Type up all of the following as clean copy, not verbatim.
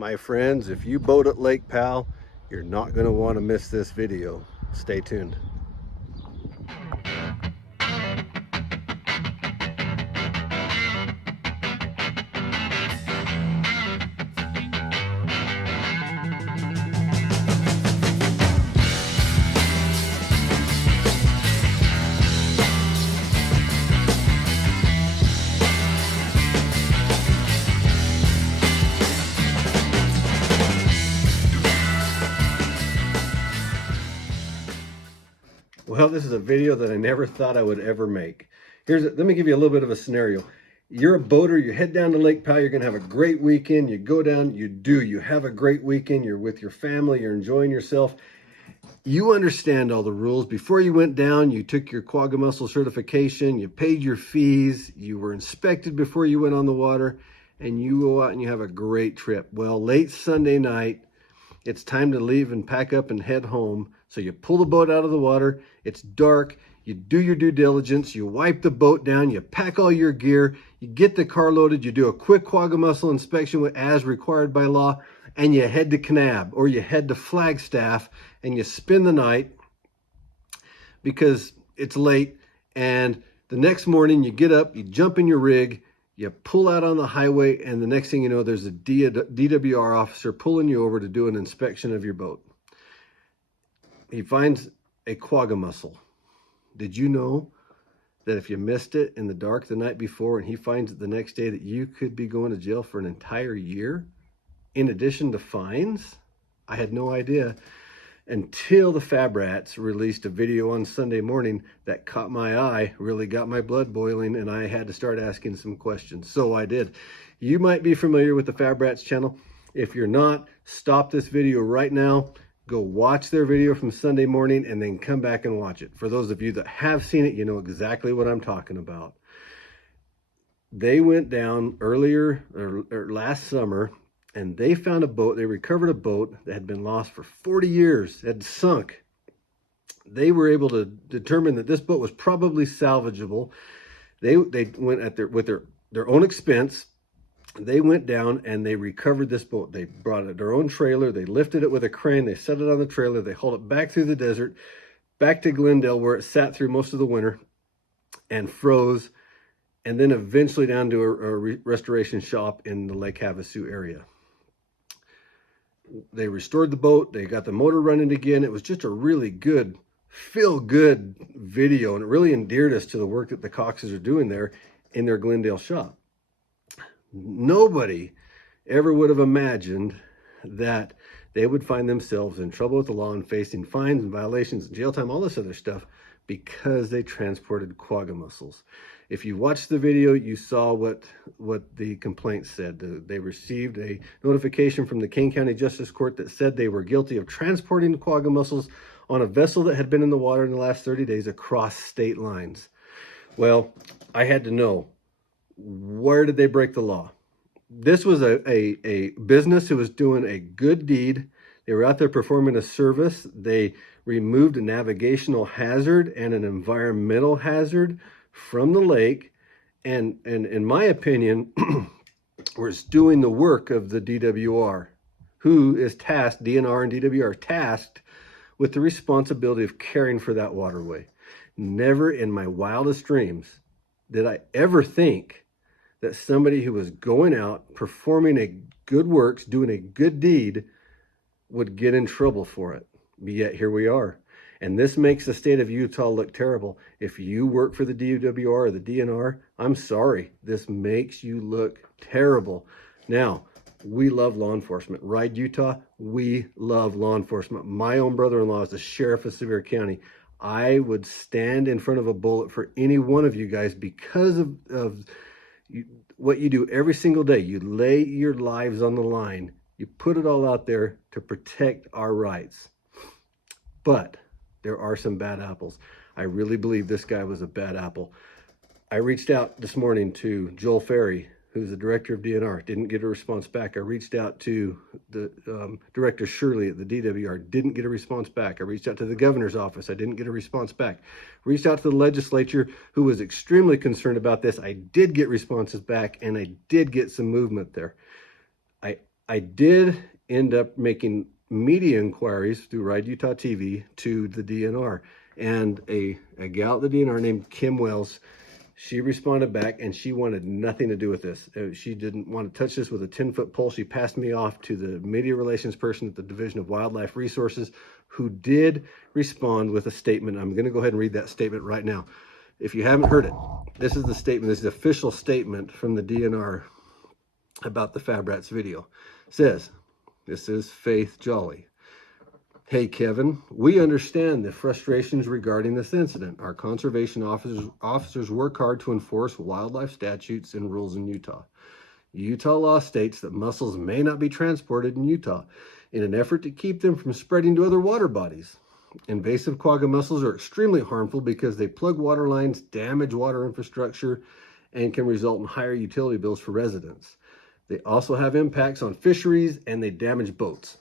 My friends, if you boat at Lake Powell, you're not going to want to miss this video. Stay tuned. Well, this is a video that I never thought I would ever make. Let me give you a little bit of a scenario. You're a boater, you head down to Lake Powell, you're gonna have a great weekend, you go down, you have a great weekend, you're with your family, you're enjoying yourself. You understand all the rules. Before you went down, you took your quagga mussel certification, you paid your fees, you were inspected before you went on the water, and you go out and you have a great trip. Well, late Sunday night, it's time to leave and pack up and head home. So you pull the boat out of the water, it's dark, you do your due diligence, you wipe the boat down, you pack all your gear, you get the car loaded, you do a quick quagga mussel inspection as required by law, and you head to Kanab or you head to Flagstaff and you spend the night because it's late, and the next morning you get up, you jump in your rig, you pull out on the highway, and the next thing you know, there's a DWR officer pulling you over to do an inspection of your boat. He finds a quagga mussel. Did you know that if you missed it in the dark the night before and he finds it the next day, that you could be going to jail for an entire year in addition to fines? I had no idea until the Fab Rats released a video on Sunday morning that caught my eye, really got my blood boiling, and I had to start asking some questions. So I did. You might be familiar with the Fab Rats channel. If you're not, stop this video right now. Go watch their video from Sunday morning and then come back and watch it. For those of you that have seen it, you know exactly what I'm talking about. They went down earlier or last summer, and they found a boat. They recovered a boat that had been lost for 40 years, had sunk. They were able to determine that this boat was probably salvageable. They went at with their own expense. They went down and they recovered this boat. They brought it their own trailer. They lifted it with a crane. They set it on the trailer. They hauled it back through the desert, back to Glendale, where it sat through most of the winter and froze, and then eventually down to a restoration shop in the Lake Havasu area. They restored the boat. They got the motor running again. It was just a really good, feel-good video, and it really endeared us to the work that the Coxes are doing there in their Glendale shop. Nobody ever would have imagined that they would find themselves in trouble with the law and facing fines and violations and jail time, all this other stuff, because they transported quagga mussels. If you watched the video, you saw what the complaint said. They received a notification from the Kane County Justice Court that said they were guilty of transporting quagga mussels on a vessel that had been in the water in the last 30 days across state lines. Well, I had to know, where did they break the law? This was a business who was doing a good deed. They were out there performing a service. They removed a navigational hazard and an environmental hazard from the lake, and in my opinion, was doing the work of the DWR, who is tasked, DNR and DWR, tasked with the responsibility of caring for that waterway. Never in my wildest dreams did I ever think that somebody who was going out, performing a good works, doing a good deed, would get in trouble for it. But yet here we are. And this makes the state of Utah look terrible. If you work for the DWR or the DNR, I'm sorry. This makes you look terrible. Now, we love law enforcement. Ride Utah, we love law enforcement. My own brother-in-law is the sheriff of Sevier County. I would stand in front of a bullet for any one of you guys because of what you do every single day. You lay your lives on the line. You put it all out there to protect our rights. But there are some bad apples. I really believe this guy was a bad apple. I reached out this morning to Joel Ferry, who's the director of DNR. Didn't get a response back. I reached out to the Director Shirley at the DWR. Didn't get a response back. I reached out to the governor's office. I didn't get a response back. Reached out to the legislature, who was extremely concerned about this. I did get responses back, and I did get some movement there. I did end up making media inquiries through Ride Utah TV to the DNR, and a gal at the DNR named Kim Wells, she responded back and she wanted nothing to do with this. She didn't want to touch this with a 10-foot pole. She passed me off to the media relations person at the Division of Wildlife Resources, who did respond with a statement. I'm going to go ahead and read that statement right now. If you haven't heard it, this is the statement. This is the official statement from the DNR about the Fab Rats video. It says, this is Faith Jolly. Hey, Kevin, we understand the frustrations regarding this incident. Our conservation officers work hard to enforce wildlife statutes and rules in Utah. Utah law states that mussels may not be transported in Utah in an effort to keep them from spreading to other water bodies. Invasive quagga mussels are extremely harmful because they plug water lines, damage water infrastructure, and can result in higher utility bills for residents. They also have impacts on fisheries, and they damage boats.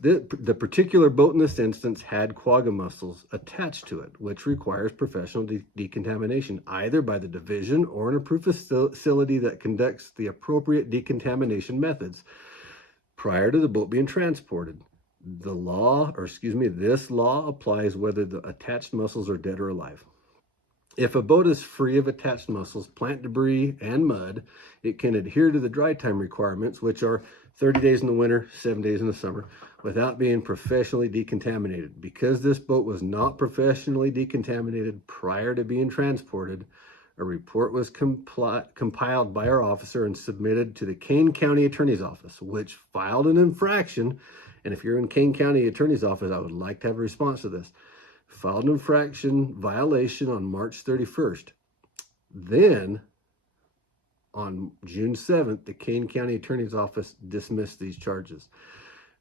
The particular boat in this instance had quagga mussels attached to it, which requires professional decontamination, either by the division or an approved facility that conducts the appropriate decontamination methods prior to the boat being transported. This law applies whether the attached mussels are dead or alive. If a boat is free of attached mussels, plant debris, and mud, it can adhere to the dry time requirements, which are 30 days in the winter, 7 days in the summer, without being professionally decontaminated. Because this boat was not professionally decontaminated prior to being transported, a report was compiled by our officer and submitted to the Kane County Attorney's Office, which filed an infraction. And if you're in Kane County Attorney's Office, I would like to have a response to this. Filed an infraction violation on March 31st. Then, on June 7th, the Kane County Attorney's Office dismissed these charges.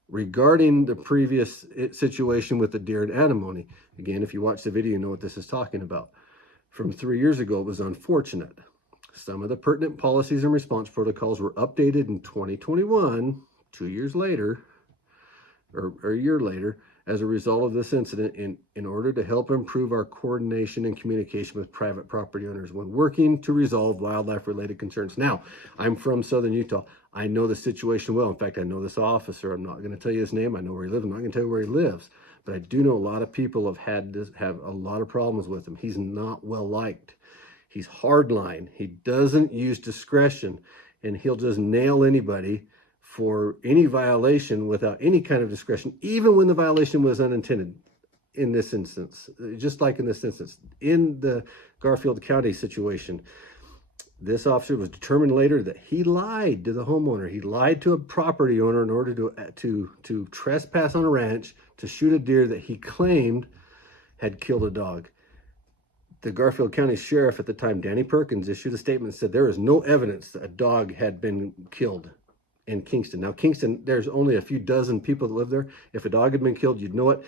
Regarding the previous situation with the deer and antimony, again, if you watch the video, you know what this is talking about. From 3 years ago, it was unfortunate. Some of the pertinent policies and response protocols were updated in 2021, 2 years later, or a year later, as a result of this incident in order to help improve our coordination and communication with private property owners when working to resolve wildlife-related concerns. Now, I'm from Southern Utah. I know the situation well. In fact, I know this officer. I'm not going to tell you his name. I know where he lives. I'm not going to tell you where he lives. But I do know a lot of people have a lot of problems with him. He's not well liked. He's hardline. He doesn't use discretion, and he'll just nail anybody for any violation without any kind of discretion, even when the violation was unintended. In this instance, just like in this instance, in the Garfield County situation, this officer was determined later that he lied to the homeowner. He lied to a property owner in order to trespass on a ranch to shoot a deer that he claimed had killed a dog. The Garfield County Sheriff at the time, Danny Perkins, issued a statement and said there is no evidence that a dog had been killed in Kingston. Now, Kingston, there's only a few dozen people that live there. If a dog had been killed, you'd know it.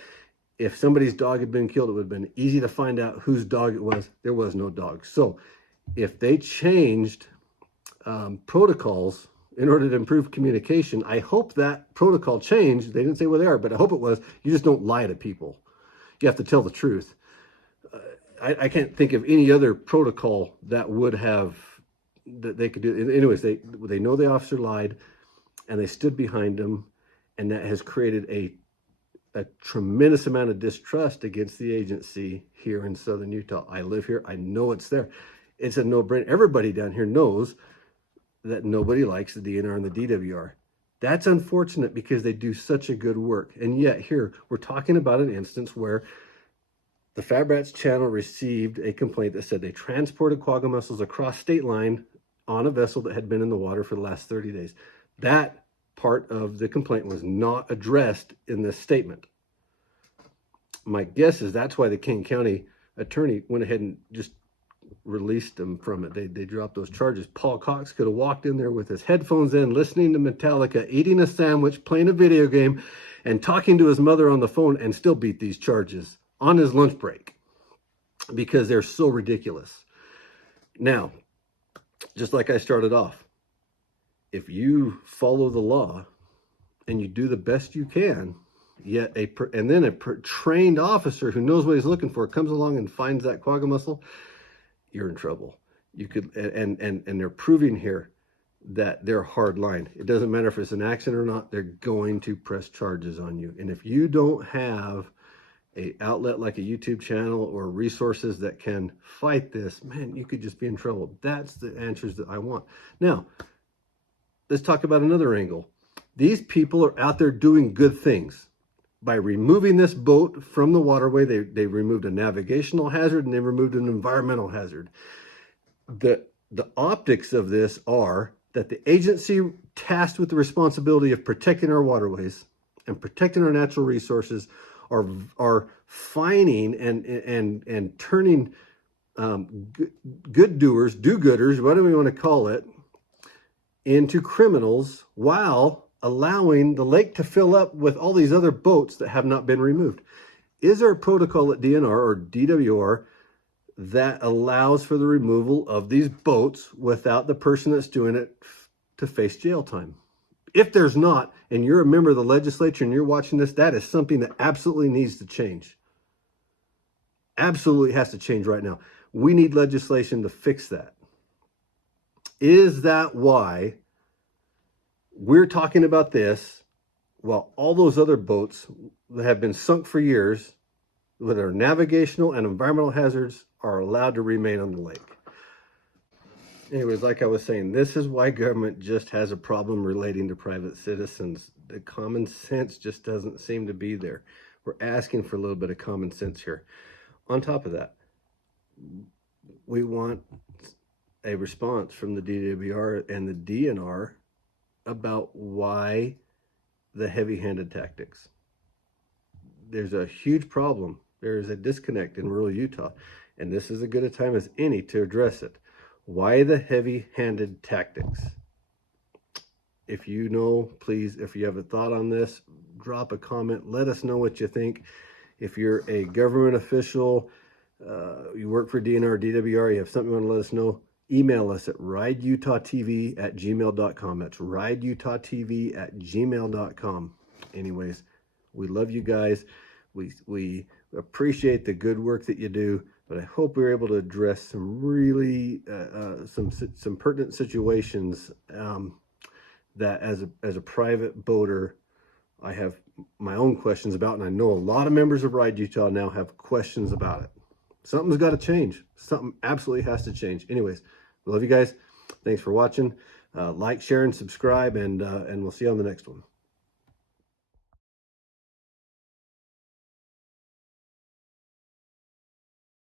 If somebody's dog had been killed, it would have been easy to find out whose dog it was. There was no dog. So if they changed protocols in order to improve communication, I hope that protocol changed. They didn't say where they are, but I hope it was. You just don't lie to people. You have to tell the truth. I can't think of any other protocol that would have, that they could do. Anyways, they know the officer lied, and they stood behind him, and that has created a tremendous amount of distrust against the agency here in Southern Utah. I live here. I know it's there. It's a no-brainer. Everybody down here knows that nobody likes the DNR and the DWR. That's unfortunate because they do such a good work. And yet here, we're talking about an instance where the Fab Rats channel received a complaint that said they transported quagga mussels across state line on a vessel that had been in the water for the last 30 days. That part of the complaint was not addressed in this statement. My guess is that's why the King County attorney went ahead and just released them from it. They dropped those charges. Paul Cox could have walked in there with his headphones in, listening to Metallica, eating a sandwich, playing a video game, and talking to his mother on the phone and still beat these charges on his lunch break because they're so ridiculous. Now, just like I started off, if you follow the law and you do the best you can, yet and then a trained officer who knows what he's looking for comes along and finds that quagga mussel, you're in trouble. You could, and they're proving here that they're hard line. It doesn't matter if it's an accident or not, they're going to press charges on you. And if you don't have a outlet like a YouTube channel or resources that can fight this, man, you could just be in trouble. That's the answers that I want. Now, let's talk about another angle. These people are out there doing good things. By removing this boat from the waterway, they removed a navigational hazard and they removed an environmental hazard. The optics of this are that the agency tasked with the responsibility of protecting our waterways and protecting our natural resources are fining and turning good doers, do-gooders, whatever we want to call it, into criminals while allowing the lake to fill up with all these other boats that have not been removed. Is there a protocol at DNR or DWR that allows for the removal of these boats without the person that's doing it to face jail time? If there's not, and you're a member of the legislature and you're watching this, that is something that absolutely needs to change. Absolutely has to change right now. We need legislation to fix that. Is that why we're talking about this while all those other boats that have been sunk for years with their navigational and environmental hazards are allowed to remain on the lake? Anyways, like I was saying, this is why government just has a problem relating to private citizens. The common sense just doesn't seem to be there. We're asking for a little bit of common sense here. On top of that, we want a response from the DWR and the DNR about why the heavy-handed tactics. There's a huge problem. There is a disconnect in rural Utah, and this is as good a time as any to address it. Why the heavy-handed tactics? If you know, please, if you have a thought on this, drop a comment. Let us know what you think. If you're a government official, you work for DNR, DWR, you have something you want to let us know, email us at rideutah.tv@gmail.com. That's rideutah.tv@gmail.com. Anyways, we love you guys. We appreciate the good work that you do, but I hope we were able to address some really some pertinent situations that as a private boater I have my own questions about, and I know a lot of members of Ride Utah now have questions about it. Something's got to change. Something absolutely has to change. Anyways, we love you guys. Thanks for watching. Like, share, and subscribe, and we'll see you on the next one.